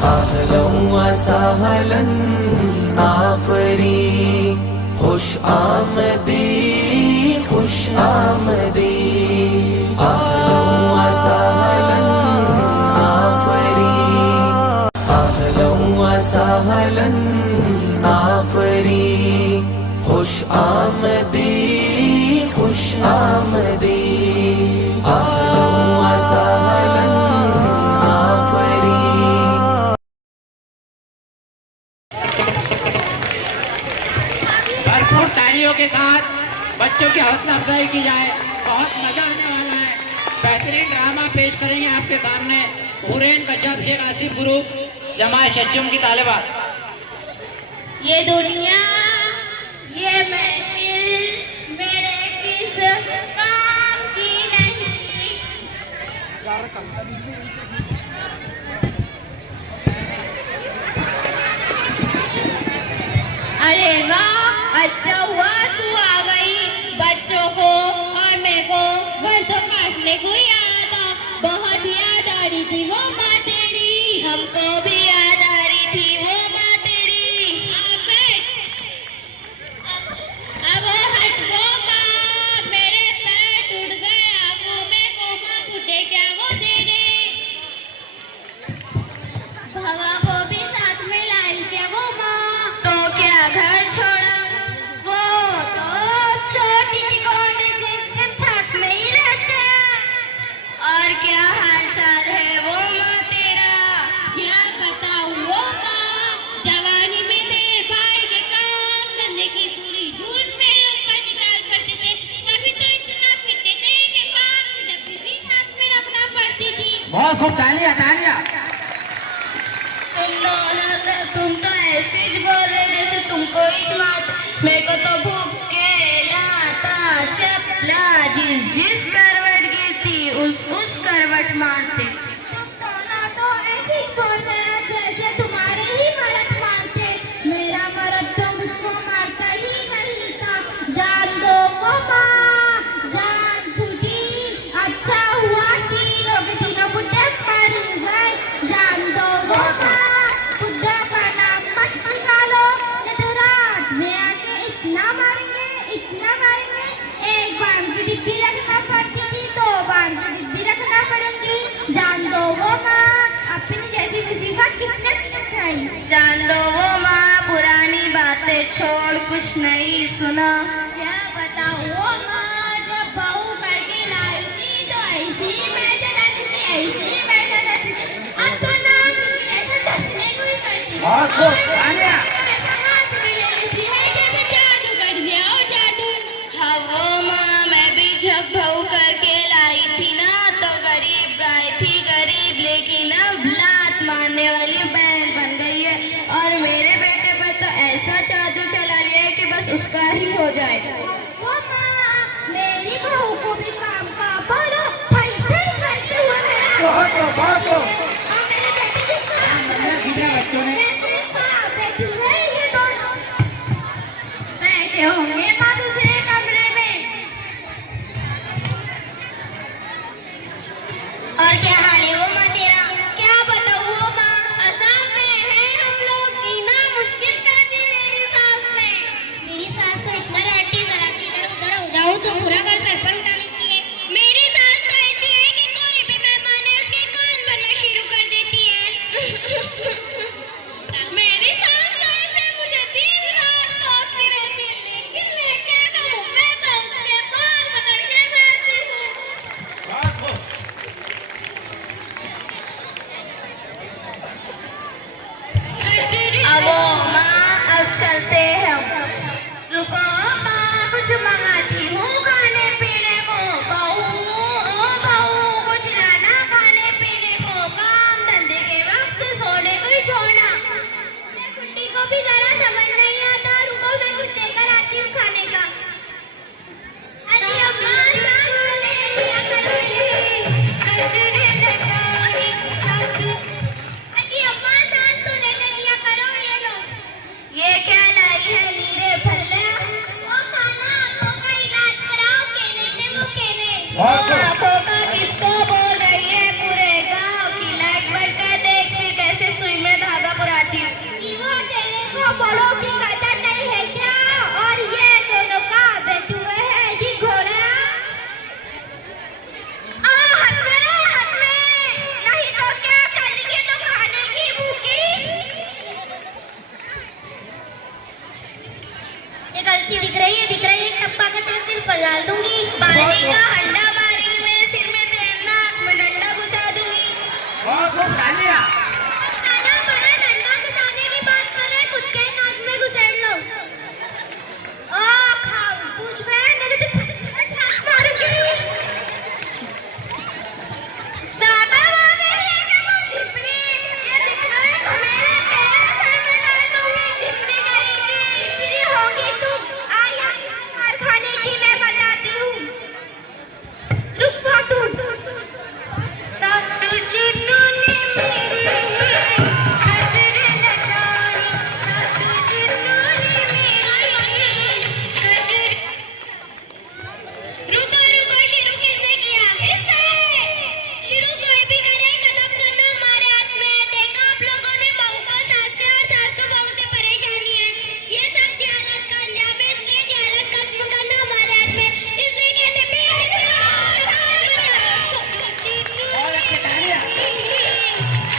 अहलन व सहलन आफरी, खुश आमदी खुश आमदी। अहलन व सहलन आफरी, अहलन व सहलन आफरी, खुश आमदी खुश आमदी। अहलन व सहलन आफरी। भरपूर तालियों के साथ बच्चों की हौसला अफजाई की जाए। बहुत मजा आने वाला है। बेहतरीन ड्रामा पेश करेंगे आपके सामने हुरैन गजब शेख आसिफ ग्रुप जमात शज्जुम की तालिबात। ये दुनिया ये महफिल मेरे किस काम की नहीं। अरे वाह, अच्छा हुआ तू आ गई। बच्चों को और मेरे को घर तो काटने को ही आया था। बहुत याद आ रही थी वो माँ तेरी, हमको भी याद आ रही थी वो माँ तेरी। अब हट वो माँ, मेरे पैर टूट गए, आंखों में कोका फूटे, क्या वो तेरे। भवा को भी साथ में लाई क्या वो माँ, तो क्या घर छोड़ा। वो तो छोटी सी कोने के साथ में ही रहते हैं। और क्या हाल चाल है वो माँ तेरा, क्या बताऊं वो माँ। जवानी में तेरे भाई के काम धंधे की पूरी झूठ मेरे ऊपर निकाल पड़ते थे। कभी तो इतना पीते थे कि माँ की डब्बी भी साथ में रखना पड़ती थी। बहुत खूब, तालियां तालियां। तुम तो ऐसे ही बोल रहे जैसे तुमको ही मात। मेरे को तो भूख के लाता चपला, जिस करवट गिरती उस करवट मारते। तुम दोनों तो ऐसे ही बोल रहे जैसे तुम्हारे ही मर्द मारते। मेरा मर्द तो मुझको मारता ही नहीं था। जान दो वो माँ, जान छूटी। अच्छा हुआ कि लोग तीनों बुड्ढे मर गए। जान दो वो माँ, बुड्ढा का नाम मत निकालो, नहीं तो रात में आके इतना मारेंगे इतना मारेंगे। एक बार की डिब्बी रखना पड़ती थी, 2 बार की डिब्बी रखना पड़ेगी। जान दो वो माँ, अपनी जैसी मुसीबत कितने उठाई। जान दो वो माँ, पुरानी बातें छोड़ कुछ नहीं सुना। क्या बताऊँ वो माँ, जब बहू करके लाई थी तो ऐसी मैं रहती थी, ऐसी मैं रहती थी। अब तो नाम ऐसा डसने को ही करती थी। बहुत खूब, तालियां। हाथ में ले लेती है जैसे जादू कर दिया हो, जादू। हाँ वो माँ, मैं भी जब बहू करके लाई थी ना तो गरीब गाय थी, गरीब, लेकिन अब लात मारने वाली बैल बन गई है। और मेरे बेटे पर तो ऐसा जादू चला लिया है कि बस उसका ही हो जाए। वो माँ, मेरी बहू को भी काम का बड़ा थई थई करते हुए बहुत